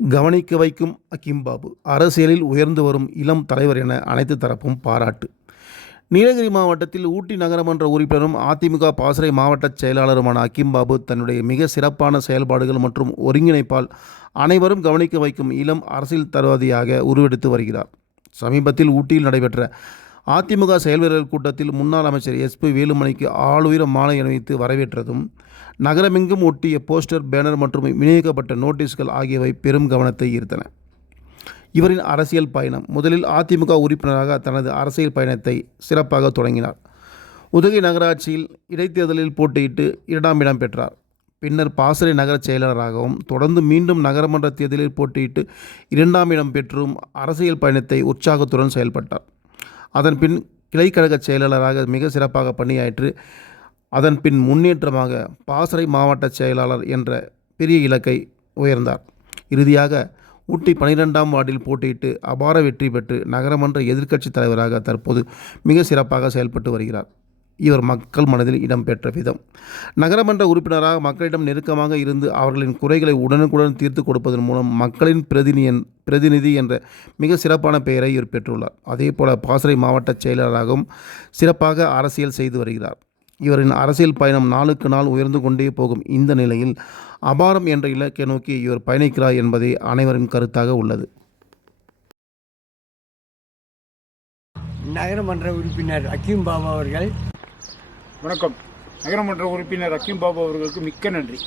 கவனிக்க வைக்கும் அகிம்பாபு. அரசியலில் உயர்ந்து வரும் இளம் தலைவர் என அனைத்து தரப்பும் பாராட்டு. நீலகிரி மாவட்டத்தில் ஊட்டி நகரமன்ற உறுப்பினரும் அதிமுக பாசறை மாவட்ட செயலாளருமான அகிம்பாபு தன்னுடைய மிக சிறப்பான செயல்பாடுகள் மற்றும் ஒருங்கிணைப்பால் அனைவரும் கவனிக்க வைக்கும் இளம் அரசியல் தரவாதியாக உருவெடுத்து வருகிறார். சமீபத்தில் ஊட்டியில் நடைபெற்ற அதிமுக செயல்வீரர்கள் கூட்டத்தில் முன்னாள் அமைச்சர் எஸ்பி வேலுமணிக்கு ஆளுயர மாலை அணிவித்து வரவேற்றதும் நகரமெங்கும் ஒட்டிய போஸ்டர் பேனர் மற்றும் விநியோகிக்கப்பட்ட நோட்டீஸ்கள் ஆகியவை பெரும் கவனத்தை ஈர்த்தன. இவரின் அரசியல் பயணம் முதலில் அதிமுக உறுப்பினராக தனது அரசியல் பயணத்தை சிறப்பாக தொடங்கினார். உதகை நகராட்சியில் இடைத்தேர்தலில் போட்டியிட்டு இரண்டாம் இடம் பெற்றார். பின்னர் பாசறை நகர செயலாளராகவும் தொடர்ந்து மீண்டும் நகரமன்ற தேர்தலில் போட்டியிட்டு இரண்டாம் இடம் பெற்றும் அரசியல் பயணத்தை உற்சாகத்துடன் செயல்பட்டார். அதன் பின் கிளைக்கழக செயலாளராக மிக சிறப்பாக பணியாற்றி அதன் பின் முன்னேற்றமாக பாசறை மாவட்ட செயலாளர் என்ற பெரிய இலக்கை உயர்ந்தார். இறுதியாக ஊட்டி பனிரெண்டாம் வார்டில் போட்டியிட்டு அபார வெற்றி பெற்று நகரமன்ற எதிர்க்கட்சித் தலைவராக தற்போது மிக சிறப்பாக செயல்பட்டு வருகிறார். இவர் மக்கள் மனதில் இடம்பெற்ற விதம். நகரமன்ற உறுப்பினராக மக்களிடம் நெருக்கமாக இருந்து அவர்களின் குறைகளை உடனுக்குடன் தீர்த்து கொடுப்பதன் மூலம் மக்களின் பிரதிநி பிரதிநிதி என்ற மிக சிறப்பான பெயரை இவர் பெற்றுள்ளார். அதேபோல பாசறை மாவட்ட செயலாளராகவும் சிறப்பாக அரசியல் செய்து வருகிறார். இவரின் அரசியல் பயணம் நாளுக்கு நாள் உயர்ந்து கொண்டே போகும் இந்த நிலையில் அபாரம் என்ற இலக்கை நோக்கி இவர் பயணிக்கிறார் என்பதே அனைவரின் கருத்தாக உள்ளது. நகரமன்ற உறுப்பினர் அக்கீம் பாபா அவர்கள் வணக்கம். நகரமன்ற உறுப்பினர் அக்கிம் பாபு அவர்களுக்கு மிக்க நன்றி.